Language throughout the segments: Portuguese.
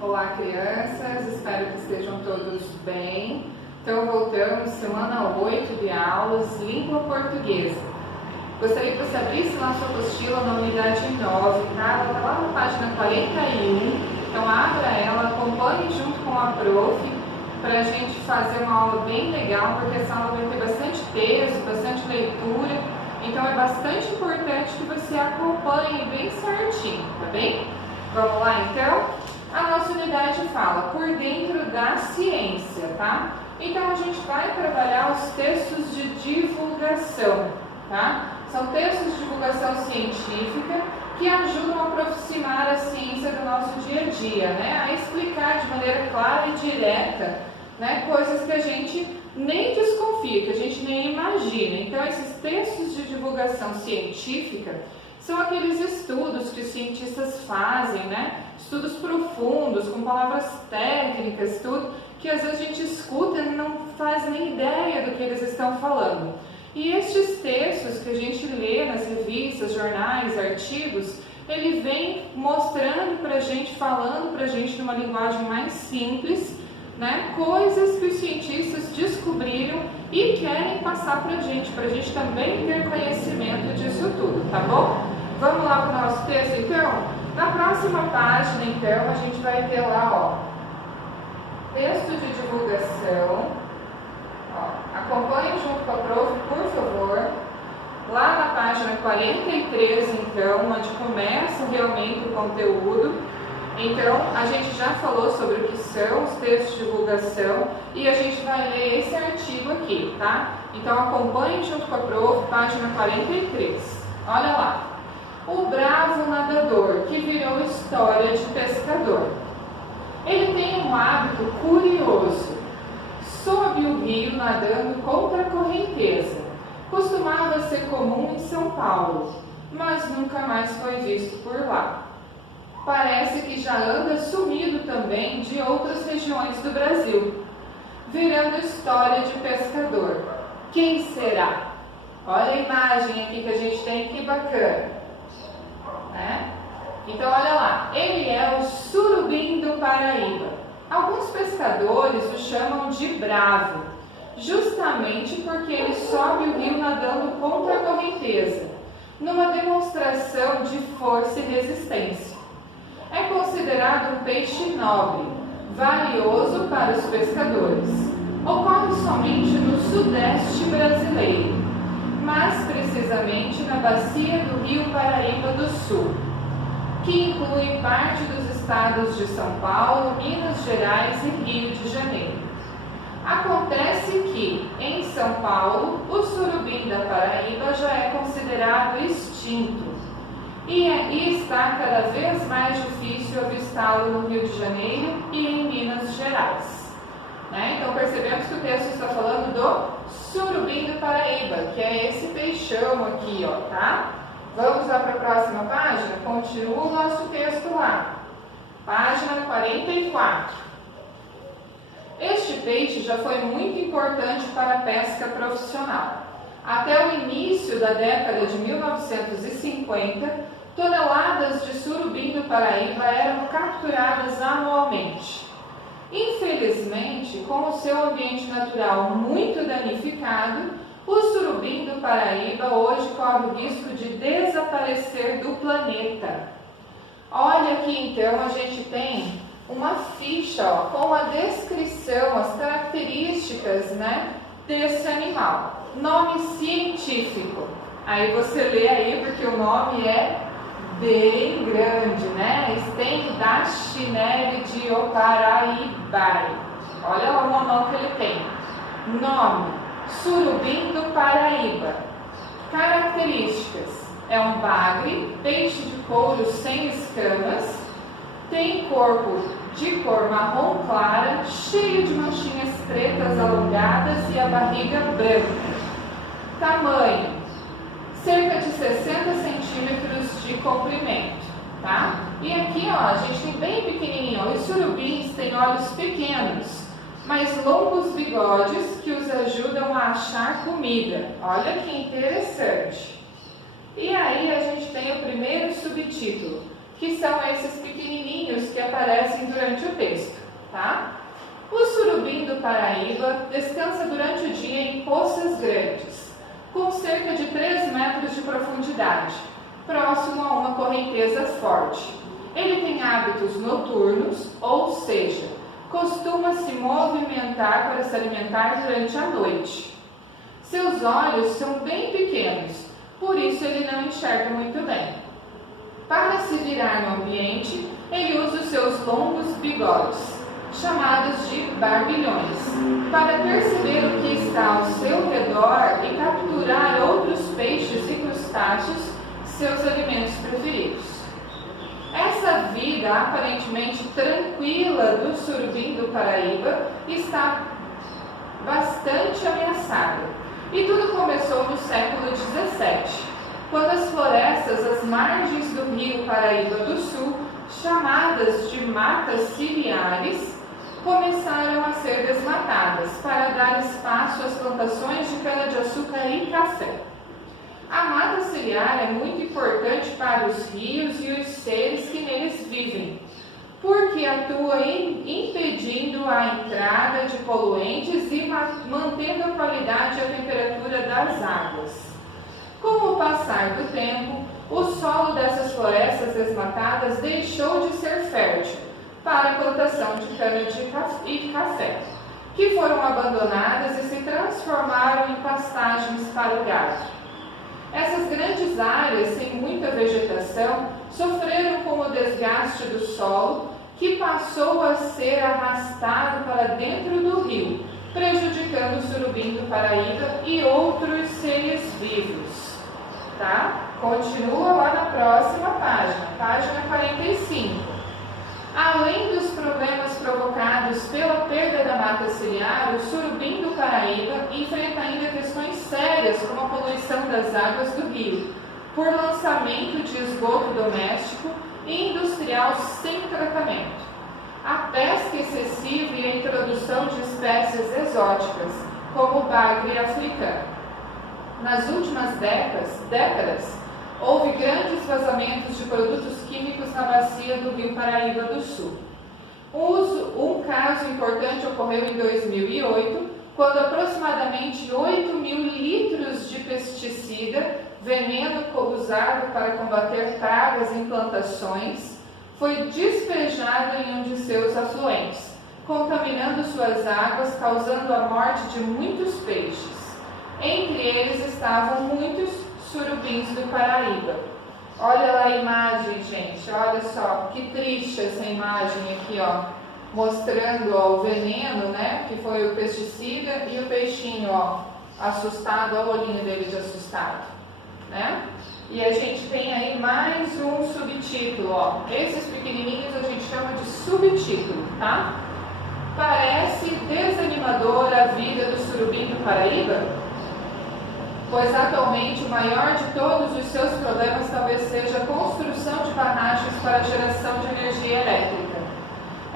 Olá, crianças, espero que estejam todos bem. Então, voltamos, semana 8 de aulas, língua portuguesa. Gostaria que você abrisse lá sua apostila na unidade 9, tá? Ela está lá na página 41. Então, abra ela, acompanhe junto com a prof, para a gente fazer uma aula bem legal, porque essa aula vai ter bastante texto, bastante leitura. Então, é bastante importante que você acompanhe bem certinho, tá bem? Vamos lá, então? A nossa unidade fala por dentro da ciência, tá? Então a gente vai trabalhar os textos de divulgação, tá? São textos de divulgação científica que ajudam a aproximar a ciência do nosso dia a dia, né? A explicar de maneira clara e direta, né? Coisas que a gente nem desconfia, que a gente nem imagina. Então esses textos de divulgação científica são aqueles estudos que os cientistas fazem, né? Estudos profundos, com palavras técnicas, tudo, que às vezes a gente escuta e não faz nem ideia do que eles estão falando. E estes textos que a gente lê nas revistas, jornais, artigos, ele vem mostrando pra gente, falando pra gente numa linguagem mais simples, né? Coisas que os cientistas descobriram e querem passar pra gente também ter conhecimento disso tudo, tá bom? Vamos lá para o nosso texto, então? Na próxima página, então, a gente vai ter lá, ó, texto de divulgação. Ó, acompanhe junto com a prof, por favor. Lá na página 43, então, onde começa realmente o conteúdo. Então, a gente já falou sobre o que são os textos de divulgação e a gente vai ler esse artigo aqui, tá? Então, acompanhe junto com a prof, página 43. Olha lá. O bravo nadador que virou história de pescador. Ele tem um hábito curioso. Sobe o rio nadando contra a correnteza. Costumava ser comum em São Paulo, mas nunca mais foi visto por lá. Parece que já anda sumido também de outras regiões do Brasil, virando história de pescador. Quem será? Olha a imagem aqui que a gente tem, que bacana. Né? Então, olha lá, ele é o surubim do Paraíba. Alguns pescadores o chamam de bravo, justamente porque ele sobe o rio nadando contra a correnteza, numa demonstração de força e resistência. É considerado um peixe nobre, valioso para os pescadores. Ocorre somente no sudeste brasileiro, mas precisamente na bacia do Rio Paraíba do Sul, que inclui parte dos estados de São Paulo, Minas Gerais e Rio de Janeiro. Acontece que, em São Paulo, o surubim da Paraíba já é considerado extinto e está cada vez mais difícil avistá-lo no Rio de Janeiro e em Minas Gerais. Né? Então percebemos que o texto está falando do surubim do Paraíba, que é esse peixão aqui, ó, tá? Vamos lá para a próxima página? Continua o nosso texto lá. Página 44. Este peixe já foi muito importante para a pesca profissional. Até o início da década de 1950, toneladas de surubim do Paraíba eram capturadas anualmente. Infelizmente, com o seu ambiente natural muito danificado, o surubim do Paraíba hoje corre o risco de desaparecer do planeta. Olha aqui então, a gente tem uma ficha, ó, com a descrição, as características, né, desse animal. Nome científico. Aí você lê aí porque o nome é bem grande, né? Stendachinellidae oparaibae. Olha lá o nome que ele tem. Nome: surubim do Paraíba. Características: é um bagre, peixe de couro sem escamas, tem corpo de cor marrom clara, cheio de manchinhas pretas alongadas e a barriga branca. Tamanho: cerca de 60 centímetros de comprimento, tá? E aqui, ó, a gente tem bem pequenininho, ó, os surubins têm olhos pequenos, mas longos bigodes que os ajudam a achar comida. Olha que interessante. E aí a gente tem o primeiro subtítulo, que são esses pequenininhos que aparecem durante o texto, tá? O surubim do Paraíba descansa durante o dia em poças grandes, com cerca de 3 metros de profundidade, próximo a uma correnteza forte. Ele tem hábitos noturnos, ou seja, costuma se movimentar para se alimentar durante a noite. Seus olhos são bem pequenos, por isso ele não enxerga muito bem. Para se virar no ambiente, ele usa os seus longos bigodes, chamados de barbilhões, para perceber o que está ao seu redor e capturar outros peixes e crustáceos, seus alimentos preferidos. Essa vida aparentemente tranquila do surubim do Paraíba está bastante ameaçada. E tudo começou no século XVII, quando as florestas às margens do rio Paraíba do Sul, chamadas de matas ciliares, começaram a ser desmatadas para dar espaço às plantações de cana-de-açúcar e café. A mata ciliar é muito importante para os rios e os seres que neles vivem, porque atua impedindo a entrada de poluentes e mantendo a qualidade e a temperatura das águas. Com o passar do tempo, o solo dessas florestas desmatadas deixou de ser fértil para a plantação de cana e café, que foram abandonadas e se transformaram em pastagens para o gado. Essas grandes áreas sem muita vegetação sofreram com o desgaste do solo, que passou a ser arrastado para dentro do rio, prejudicando o surubim do Paraíba e outros seres vivos. Tá? Continua lá na próxima página, página 45. Além dos problemas provocados pela perda da mata ciliar, o surubim do Paraíba enfrenta ainda questões sérias como a poluição das águas do rio, por lançamento de esgoto doméstico e industrial sem tratamento, a pesca excessiva e a introdução de espécies exóticas, como o bagre africano. Nas últimas décadas, houve grandes vazamentos de produtos químicos na bacia do rio Paraíba do Sul. Um caso importante ocorreu em 2008, quando aproximadamente 8.000 litros de pesticida, veneno usado para combater pragas em plantações, foi despejado em um de seus afluentes, contaminando suas águas, causando a morte de muitos peixes. Entre eles estavam muitos surubins do Paraíba. Olha lá a imagem, gente, olha só, que triste essa imagem aqui, ó, mostrando ó, o veneno, né, que foi o pesticida, e o peixinho, ó, assustado, olha o olhinho dele de assustado, né? E a gente tem aí mais um subtítulo, ó, esses pequenininhos a gente chama de subtítulo, tá? Parece desanimadora a vida do surubim do Paraíba? Pois atualmente o maior de todos os seus problemas talvez seja a construção de barragens para a geração de energia elétrica.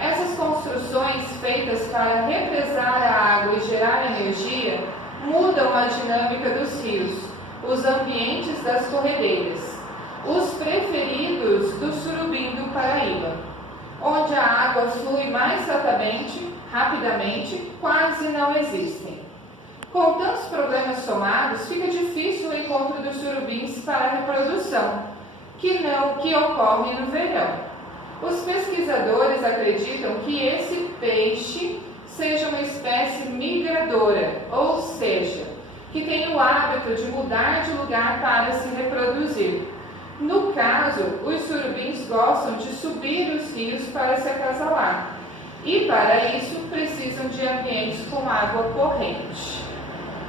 Essas construções feitas para represar a água e gerar energia mudam a dinâmica dos rios, os ambientes das corredeiras, os preferidos do surubim do Paraíba, onde a água flui mais rapidamente, quase não existem. Com tantos problemas somados, fica difícil o encontro dos surubins para a reprodução, que ocorre no verão. Os pesquisadores acreditam que esse peixe seja uma espécie migradora, ou seja, que tem o hábito de mudar de lugar para se reproduzir. No caso, os surubins gostam de subir os rios para se acasalar, e para isso precisam de ambientes com água corrente.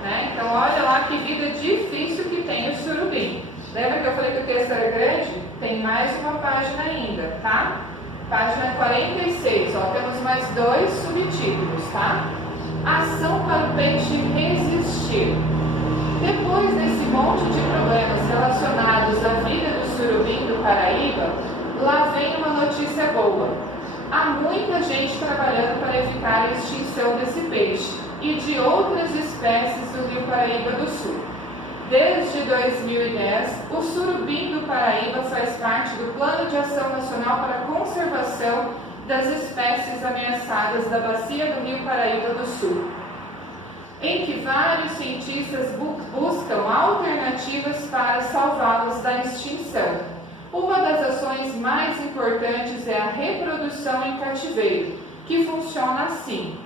Né? Então, olha lá que vida difícil que tem o surubim. Lembra que eu falei que o texto era grande? Tem mais uma página ainda, tá? Página 46, ó, temos mais 2 subtítulos, tá? Ação para o peixe resistir. Depois desse monte de problemas relacionados à vida do surubim do Paraíba, lá vem uma notícia boa. Há muita gente trabalhando para evitar a extinção desse peixe e de outras espécies do rio Paraíba do Sul. Desde 2010, o Surubim do Paraíba faz parte do Plano de Ação Nacional para a Conservação das Espécies Ameaçadas da Bacia do Rio Paraíba do Sul, em que vários cientistas buscam alternativas para salvá-los da extinção. Uma das ações mais importantes é a reprodução em cativeiro, que funciona assim.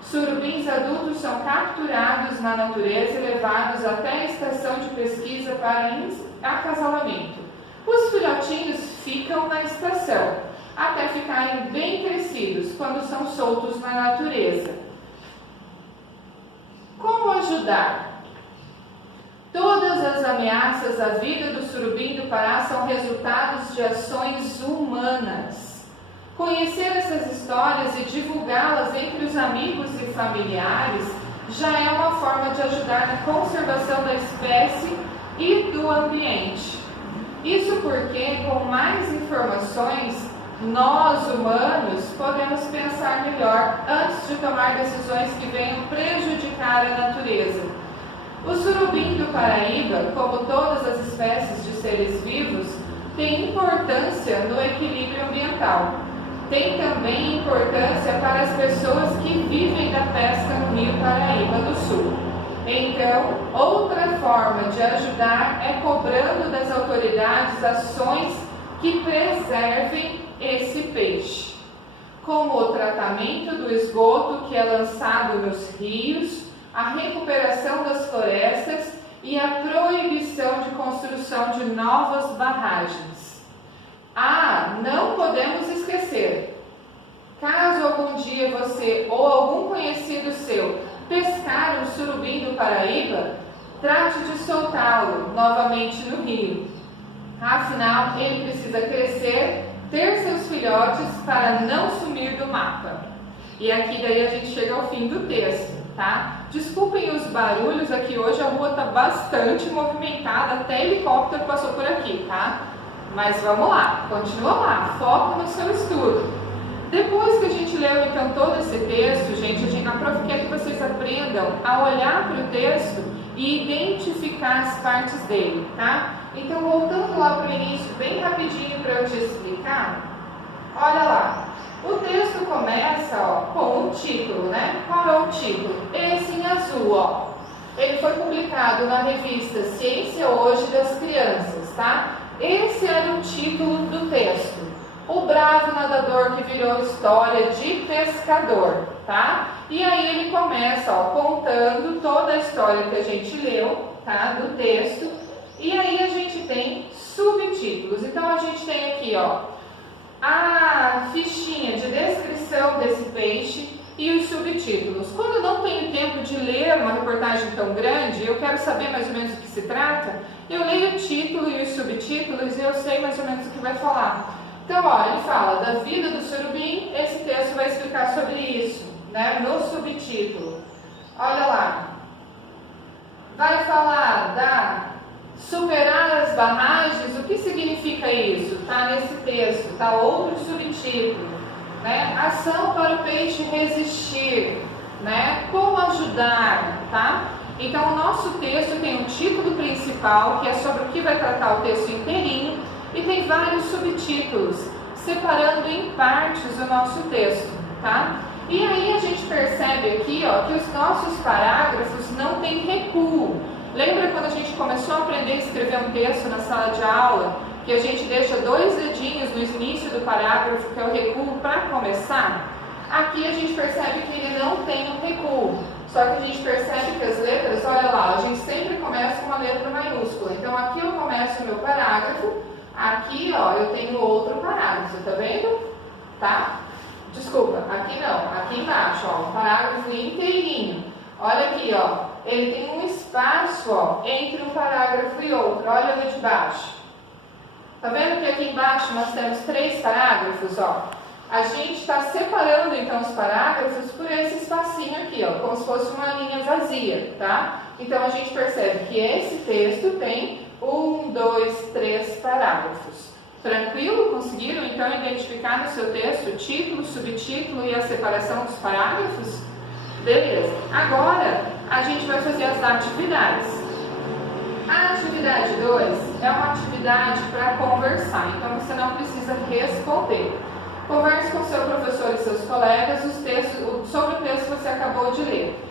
Surubins adultos são capturados na natureza e levados até a estação de pesquisa para acasalamento. Os filhotinhos ficam na estação, até ficarem bem crescidos, quando são soltos na natureza. Como ajudar? Todas as ameaças à vida do surubim do Pará são resultados de ações humanas. Conhecer essas histórias e divulgá-las entre os amigos e familiares já é uma forma de ajudar na conservação da espécie e do ambiente. Isso porque, com mais informações, nós, humanos, podemos pensar melhor antes de tomar decisões que venham prejudicar a natureza. O surubim do Paraíba, como todas as espécies de seres vivos, tem importância no equilíbrio ambiental. Tem também importância para as pessoas que vivem da pesca no Rio Paraíba do Sul. Então, outra forma de ajudar é cobrando das autoridades ações que preservem esse peixe, como o tratamento do esgoto que é lançado nos rios, a recuperação das florestas e a proibição de construção de novas barragens. Não podemos esquecer, caso algum dia você ou algum conhecido seu pescar um surubim do Paraíba, trate de soltá-lo novamente no rio. Afinal, ele precisa crescer, ter seus filhotes para não sumir do mapa. E aqui daí a gente chega ao fim do texto, tá? Desculpem os barulhos, aqui hoje a rua está bastante movimentada, até helicóptero passou por aqui, tá? Mas vamos lá, continua lá, foco no seu estudo. Depois que a gente leu então todo esse texto, gente, a prof quer que vocês aprendam a olhar para o texto e identificar as partes dele, tá? Então, voltando lá para o início, bem rapidinho para eu te explicar, olha lá. O texto começa com o título, né? Qual é o título? Esse em azul, ó. Ele foi publicado na revista Ciência Hoje das Crianças, tá? Esse era o título do texto. O bravo nadador que virou história de pescador, tá? E aí ele começa, contando toda a história que a gente leu, tá? Do texto. E aí a gente tem subtítulos. Então a gente tem aqui, a fichinha de descrição desse peixe e os subtítulos. Quando eu não tenho tempo de ler uma reportagem tão grande, eu quero saber mais ou menos do que se trata, eu leio o título e os subtítulos e eu sei mais ou menos o que vai falar. Então, ele fala da vida do surubim, esse texto vai explicar sobre isso, né, no subtítulo. Olha lá. Vai falar da superar as barragens, o que significa isso? Tá nesse texto, tá outro subtítulo, né? Ação para o peixe resistir, né? Como ajudar, tá? Então o nosso texto tem um título principal, que é sobre o que vai tratar o texto inteirinho, e tem vários subtítulos, separando em partes o nosso texto, tá? E aí a gente percebe aqui, que os nossos parágrafos não têm recuo. Lembra quando a gente começou a aprender a escrever um texto na sala de aula, que a gente deixa 2 dedinhos no início do parágrafo, que é o recuo para começar? Aqui a gente percebe que ele não tem um recuo, só que a gente percebe que as letras, olha lá, a gente sempre começa com uma letra maiúscula. Então aqui eu começo o meu parágrafo, aqui eu tenho outro parágrafo, tá vendo? Tá? Desculpa, aqui não, aqui embaixo, o parágrafo inteirinho. Olha aqui, ele tem um espaço, entre um parágrafo e outro, olha ali de baixo. Tá vendo que aqui embaixo nós temos 3 parágrafos, A gente está separando então os parágrafos por esse espacinho aqui, como se fosse uma linha vazia, tá? Então a gente percebe que esse texto tem 1, 2, 3 parágrafos. Tranquilo? Conseguiram então identificar no seu texto o título, subtítulo e a separação dos parágrafos? Beleza. Agora a gente vai fazer as atividades. A atividade 2 é uma atividade para conversar, então você não precisa responder. Converse com seu professor e seus colegas sobre o texto que você acabou de ler.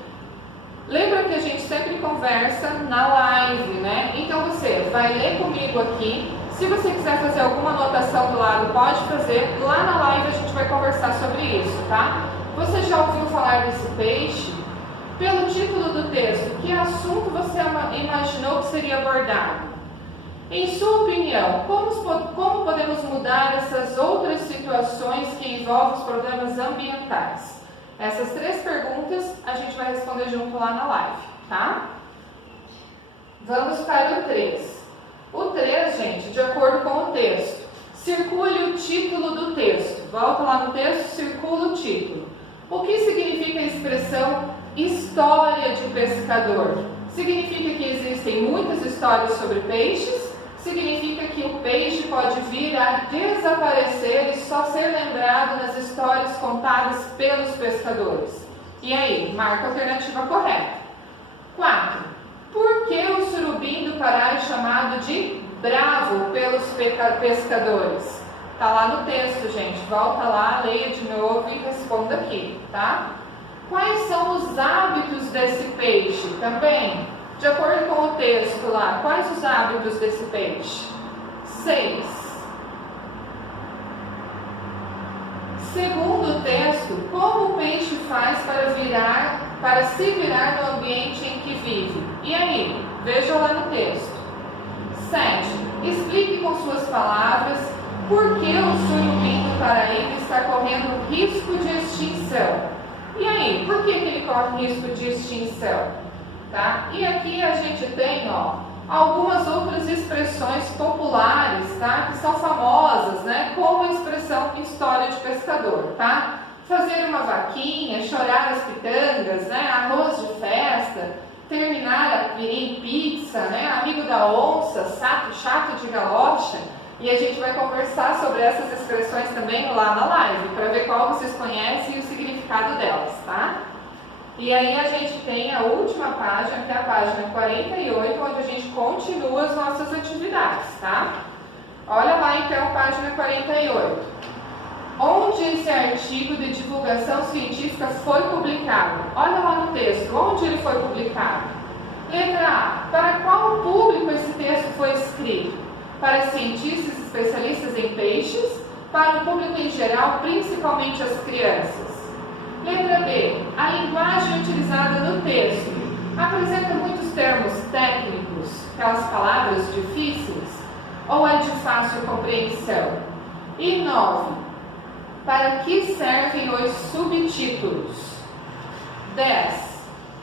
Lembra que a gente sempre conversa na live, né? Então você vai ler comigo aqui. Se você quiser fazer alguma anotação do lado, pode fazer. Lá na live a gente vai conversar sobre isso, tá? Você já ouviu falar desse peixe? Pelo título do texto, que assunto você imaginou que seria abordado? Em sua opinião, como podemos mudar essas outras situações que envolvem os problemas ambientais? Essas 3 perguntas a gente vai responder junto lá na live, tá? Vamos para o 3. O 3, gente, de acordo com o texto, circule o título do texto. Volta lá no texto, circula o título. O que significa a expressão história de pescador? Significa que existem muitas histórias sobre peixes? Significa que o peixe pode vir a desaparecer e só ser lembrado nas histórias contadas pelos pescadores? E aí, marca a alternativa correta. 4. Por que o surubim do Pará é chamado de bravo pelos pescadores? Está lá no texto, gente. Volta lá, leia de novo e responda aqui, tá? Quais são os hábitos desse peixe? Também, de acordo com o texto lá, quais os hábitos desse peixe? 6. Segundo o texto, como o peixe faz para se virar no ambiente em que vive? E aí, veja lá no texto. 7. Explique com suas palavras por que o surubim do Paraíba está correndo risco de extinção. E aí, por que ele corre risco de extinção? Tá? E aqui a gente tem, ó, algumas outras expressões populares, tá? Que são famosas, né? Como a expressão história de pescador, tá? Fazer uma vaquinha, chorar as pitangas, né? Arroz de festa, terminar em pizza, né? Amigo da onça, chato de galocha. E a gente vai conversar sobre essas expressões também lá na live, para ver qual vocês conhecem e o significado delas, tá? E aí a gente tem a última página, que é a página 48, onde a gente continua as nossas atividades, tá? Olha lá então a página 48. Onde esse artigo de divulgação científica foi publicado? Olha lá no texto, onde ele foi publicado? Letra A. Para qual público esse texto foi escrito? Para cientistas especialistas em peixes? Para o público em geral, principalmente as crianças? Letra B. A linguagem utilizada no texto apresenta muitos termos técnicos, aquelas palavras difíceis, ou é de fácil compreensão? E 9. Para que servem os subtítulos? 10.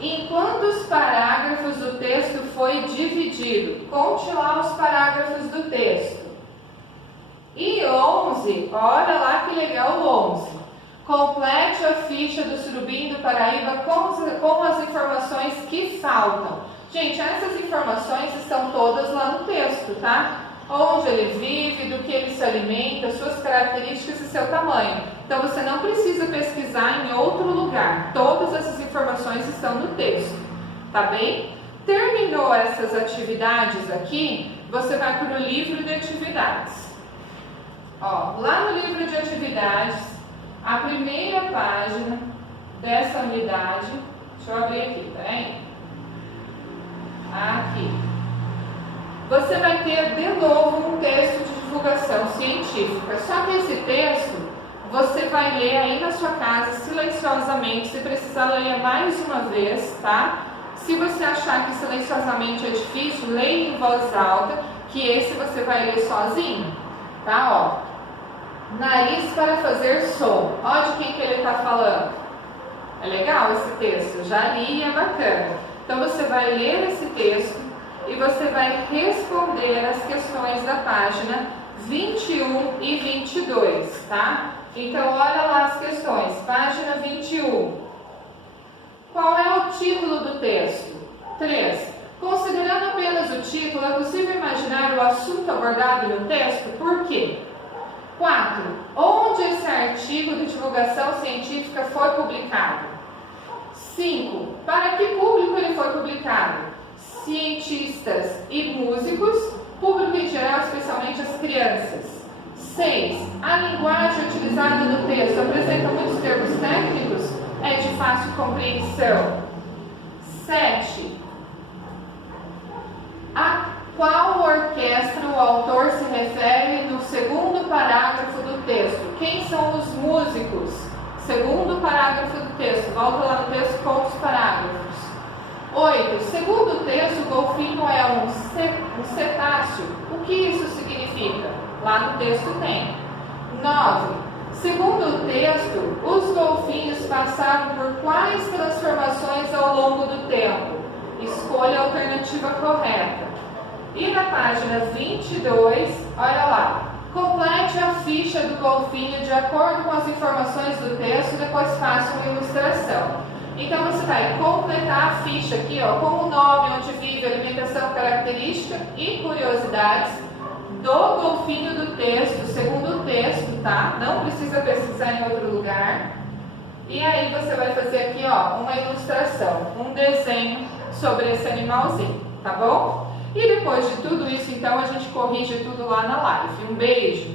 Em quantos parágrafos o texto foi dividido? Conte lá os parágrafos do texto. E 11. Olha lá que legal o 11. Complete a ficha do surubim do Paraíba com as informações que faltam. Gente, essas informações estão todas lá no texto, tá? Onde ele vive, do que ele se alimenta, suas características e seu tamanho. Então você não precisa pesquisar em outro lugar. Todas essas informações estão no texto, tá bem? Terminou essas atividades aqui, você vai para o livro de atividades. Ó, lá no livro de atividades, a primeira página dessa unidade, deixa eu abrir aqui, peraí. Aqui. Você vai ter de novo um texto de divulgação científica. Só que esse texto você vai ler aí na sua casa silenciosamente. Se precisar, leia mais uma vez, tá? Se você achar que silenciosamente é difícil, leia em voz alta, que esse você vai ler sozinho, tá? Ó. Nariz para fazer som. Olha de quem que ele está falando. É legal esse texto, já li e é bacana. Então você vai ler esse texto e você vai responder as questões da página 21 e 22, tá? Então olha lá as questões. Página 21. Qual é o título do texto? 3. Considerando apenas o título, é possível imaginar o assunto abordado no texto? Por quê? 4. Onde esse artigo de divulgação científica foi publicado? 5. Para que público ele foi publicado? cientistas e músicos, público em geral, especialmente as crianças. 6. A linguagem utilizada no texto apresenta muitos termos técnicos, é de fácil compreensão. 7. A qual orquestra o autor se refere no segundo parágrafo do texto? Quem são os músicos? Segundo parágrafo do texto. Volta lá no texto com os parágrafos. 8. Segundo o texto, o golfinho é um cetáceo. O que isso significa? Lá no texto tem. 9. Segundo o texto, os golfinhos passaram por quais transformações ao longo do tempo? Escolha a alternativa correta. E na página 22, olha lá. Complete a ficha do golfinho de acordo com as informações do texto e depois faça uma ilustração. Então você vai completar a ficha aqui, ó, com o nome, onde vive, alimentação, característica e curiosidades do golfinho do texto, segundo o texto, tá? Não precisa pesquisar em outro lugar. E aí você vai fazer aqui, ó, uma ilustração, um desenho sobre esse animalzinho, tá bom? E depois de tudo isso, então, a gente corrige tudo lá na live. Um beijo!